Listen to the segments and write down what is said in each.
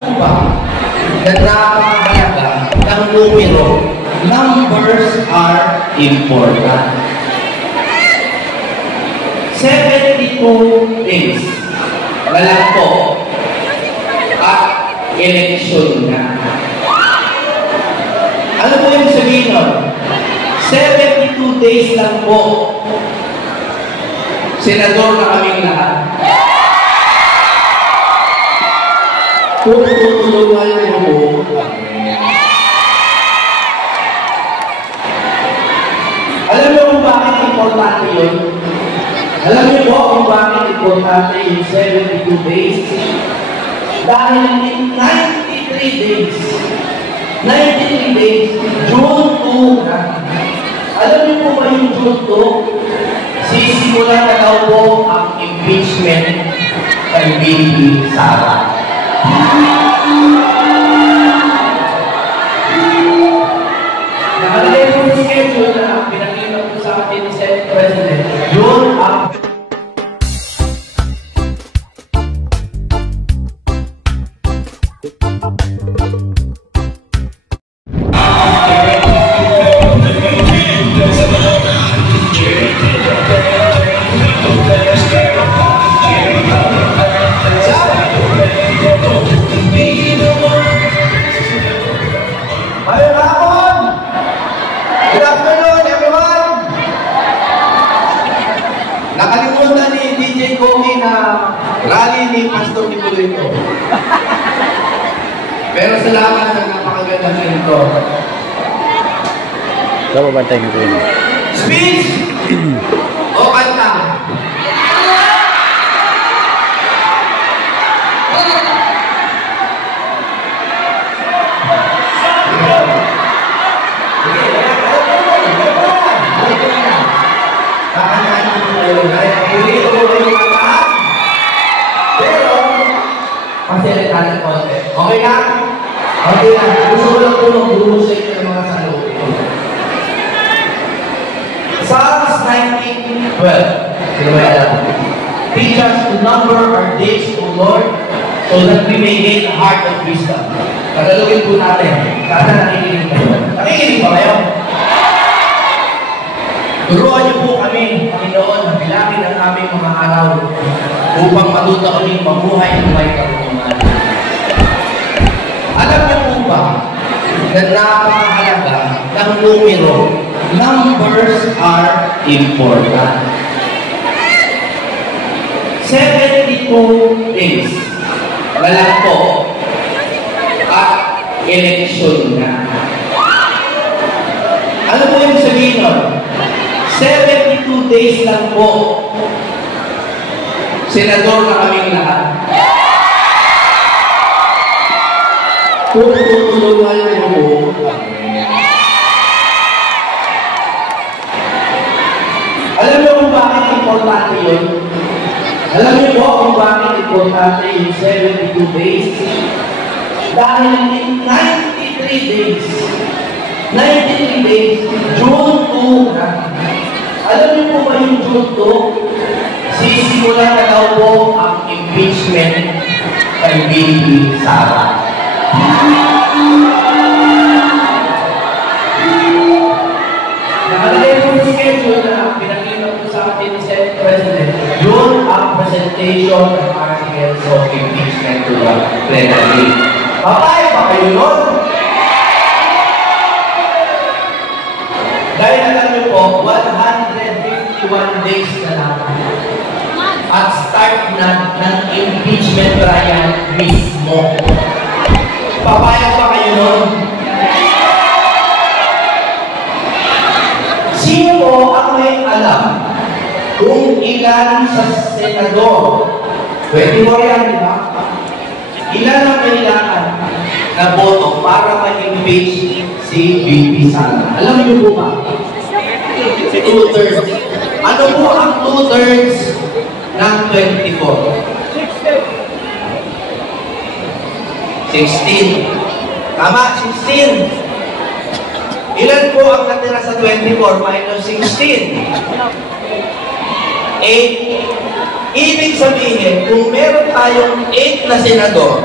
ba na napakahalaga ng numero? Numbers are important. 72 days na lang po at eleksyon na. Ano po yung sabihin nun? 72 days lang po. Senador na kaming lahat. Kung tutulungan mo po, alam mo kung bakit importante yun? Alam niyo po kung bakit importante yung 72 days? Dahil in 93 days, June 2 na. Alam niyo po ba yung June 2? Sisimula na daw po ang impeachment kay Bibi Sara. Nakalagay po yung schedule na pinakita po sa atin ni Senate President. June ang rally ni Pastor Nicolito. Pero salamat sa napakagandang ganito. Dapat bantay nyo po yun. Speech! O kanta? Okay na? Okay na. Gusto ko lang po mag-guru sa inyo ng mga salupin. Psalms 19:12. Sino ba alam? Teach us to number our days, O Lord, so that we may gain a heart of wisdom. Tagalogin po natin. Sana nakikinig kayo. Nakikinig ba kayo? Turuan niyo po kami, Panginoon, na bilangin ang aming mga araw upang matuto kaming mabuhay ng may karunungan. Alam niyo po ba na napakahalaga ng numero? Numbers are important. 72 days na lang po at eleksyon na. Ano po yung sabihin nun? 72 days lang po. Senador na kaming lahat. Kung tutulungan mo po, alam mo kung bakit importante yun? Alam niyo po kung bakit importante yung 72 days? Dahil in 93 days, June 2 na. Alam niyo po ba yung June 2? Sisimula na daw po ang impeachment kay Bibi Sara. Nakalagay po yung schedule na pinakita po sa atin ni Senate President. Yun ang presentation ng articles of impeachment to the plenary. Papayag pa kayo nun? Dahil alam niyo po, 151 days na lang at start na ng impeachment trial mismo. Papayag pa kayo nun? Sino po ang may alam kung ilan sa senador? Pwede mo yan, di ba? Ilan ang kailangan na boto para ma-impeach si Bibi Sara? Alam niyo po ba? 2/3. Ano po ang 2/3 ng 24? 16. Tama, 16. Ilan po ang natira sa 24 minus 16? 8. Ibig sabihin, kung meron tayong 8 na senador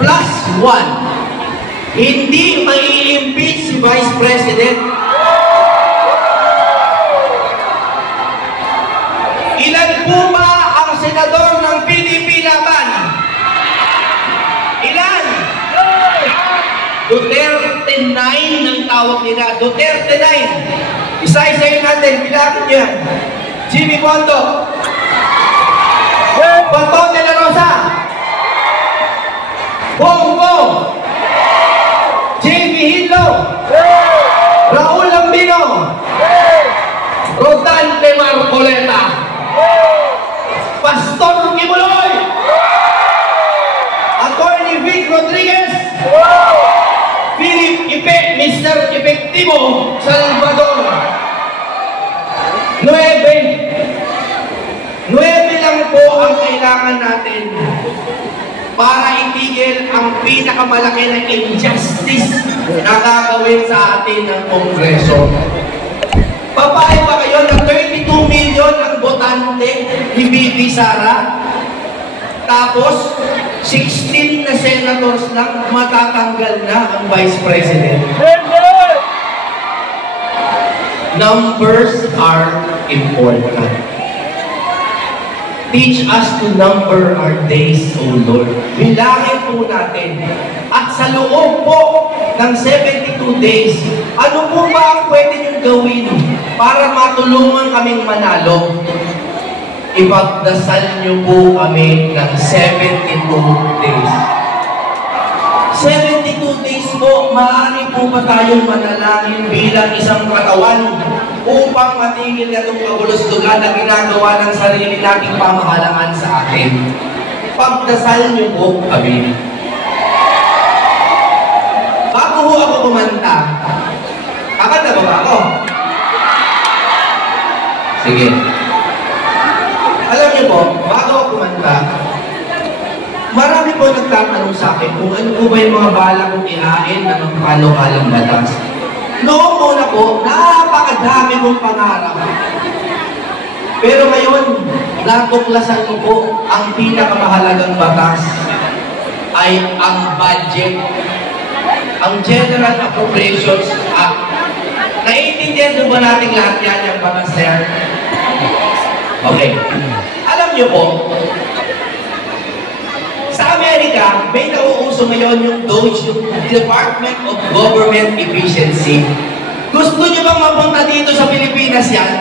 plus 1. Hindi mai-impeach si Vice President. Ilan po ba ang senador ng PDP Laban? Ilan? Duterte 9 ng tawag nila. Duterte 9. Isa-isayin natin. Bilangin niyo yan. Jimmy Bondo. Bato de la Rosa. Bongo. J.B. Hidlo. Raul Lambino. Rodante Marcoleta. Pastor Kibuloy. Attorney Vic Rodriguez. Philip Ipe, Mr. Efectivo Salvador. 9 lang po ang kailangan natin para itigil ang pinakamalaki na injustice na gagawin sa atin ng Kongreso. Papayag ba kayo na 32 million ang botante ni Bibi Sara? Tapos, 16 na senators lang matatanggal na ang Vice President. Numbers are important. Teach us to number our days, O Lord. Bilangin po natin. At sa loob po ng 72 days, ano po ba ang pwede niyong gawin para matulungan kaming manalo? Ipagdasal niyo po kami ng 72 days. 72 days po, maaari po ba tayong manalangin bilang isang katawan upang matigil na itong kabulustugan na ginagawa ng sarili nating pamahalaan sa atin? Pagdasal niyo po kami. Bago ho ako kumanta, kakanta ba ako? Sige. Alam niyo po, bago ako kumanta, marami po nagtatanong sa akin kung ano po ba yung mga bala kong ihain na magpalo-kalang batas. Noong una po, napakadami kong pangarap. Pero ngayon, natuklasan ko po, ang pinakamahalagang batas ay ang budget. Ang General Appropriations Act. Naiintindihan ba natin lahat yan yung batas na yan? Okay. Alam niyo po, sa Amerika, may nauuso ngayon yung DOGE, yung Department of Government Efficiency. Gusto niyo bang mapunta dito sa Pilipinas yan?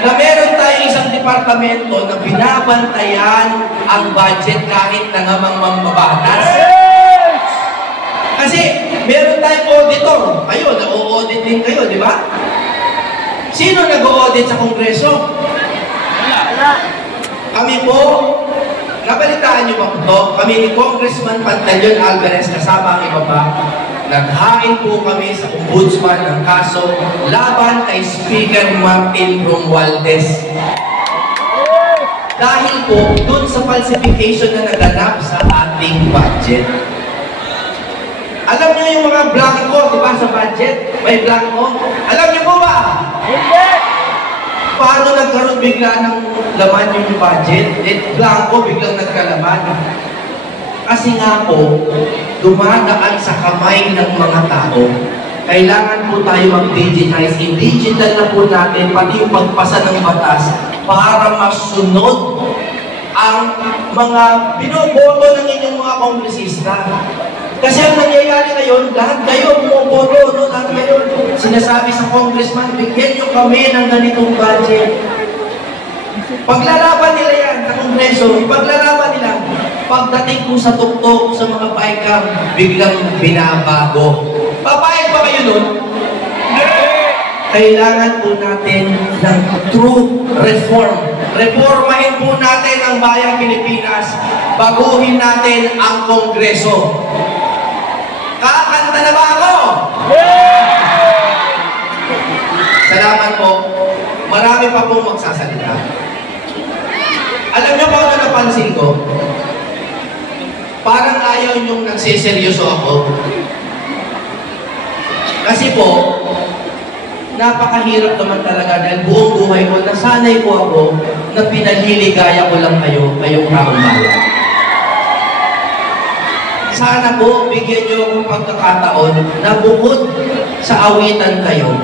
Na meron tayong isang departamento na binabantayan ang budget kahit na ngamang mambabatas. Kasi meron tayong auditor. Kayo, na-audit din kayo, di ba? Sino nag-audit sa Kongreso? Kami po, nabalitaan niyo ba ito? Kami ni Congressman Pantaleon Alvarez, kasama ang iba pa, naghain po kami sa ombudsman ng kaso laban kay Speaker Martin Romualdez. Dahil po, dun sa falsification na naganap sa ating budget. Alam niyo yung mga blanco, di ba, sa budget? May blanco. Alam niyo po ba? Hindi! Paano nagkaroon bigla ng laman yung budget? Blanco, biglang nagkalaman. Kasi nga po, dumadaan sa kamay ng mga tao. Kailangan po tayo mag-digitize. I-digital na po natin pati yung pagpasa ng batas para masunod ang mga binoboto ng inyong mga kongresista. Kasi ang nangyayari ngayon, lahat kayo bumoboto, no? Lahat kayo sinasabi sa congressman, bigyan nyo kami ng ganitong budget. Paglalaban nila yan sa kongreso, ipaglalaban nila. Pagdating po sa tuktok, sa mga paikam, biglang binabago. Papayag pa kayo nun? Kailangan po natin ng true reform. Reformahin po natin ang bayang Pilipinas. Baguhin natin ang kongreso. Kakanta na ba ako? Salamat po. Marami pa pong magsasalita. Alam niyo po ano napansin ko? Parang ayaw niyong nagsiseryoso ako. Kasi po, napakahirap naman talaga dahil buong buhay ko, nasanay po ako na pinaliligaya ko lang kayo, kayong taong bayan. sana po, bigyan niyo akong pagkakataon na bukod sa awitan kayo,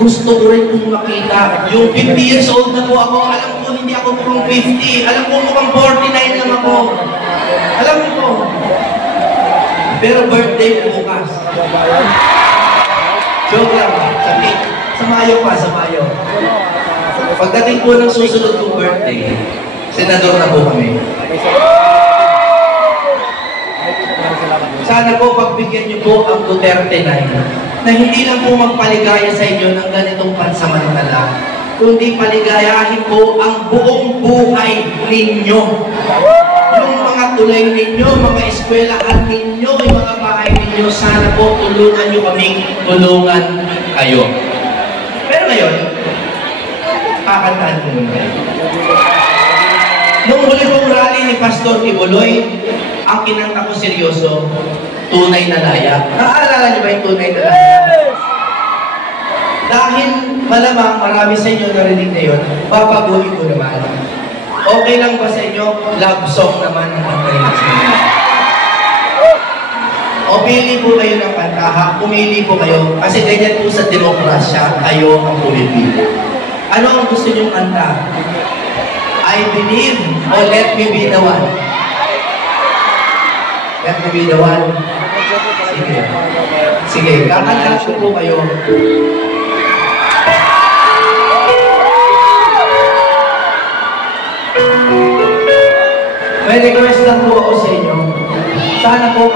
gusto ko rin pong makita. Yung 50 years old na po ako, alam ko hindi ako purong 50. Alam ko mukhang 49 lang ako. Alam ko. Pero birthday ko bukas. Joke lang. Sa Mayo pa, sa Mayo. Pagdating po ng susunod kong birthday, senador na po kami. Sana po pagbigyan niyo po ang Duterte 9 na hindi lang po magpaligaya sa inyo ng ganitong pansamantala, kundi paligayahin po ang buong buhay ninyo. Yung mga tulay ninyo, mga eskwelahan ninyo, yung mga bahay ninyo, sana po tulungan nyo kaming tulungan kayo. Pero ngayon, kakantahan ko muna. Nung huli kong rally ni Pastor Ibuloy, ang kinanta ko seryoso, Tunay na Laya. Naaalala niyo ba yung Tunay na Laya? Dahil malamang marami sa inyo narinig na yun, babaguhin ko naman. Okay lang ba sa inyo? Love song naman ang kantahin sa inyo. O pili po kayo ng kanta, ha? Pumili po kayo. Kasi ganyan po sa demokrasya, kayo ang pumipili. Ano ang gusto niyong kanta? I believe o let me be the one? Let me be the one. Sige. Sige, kakanta ko po kayo. May request lang po ako sa inyo. Sana po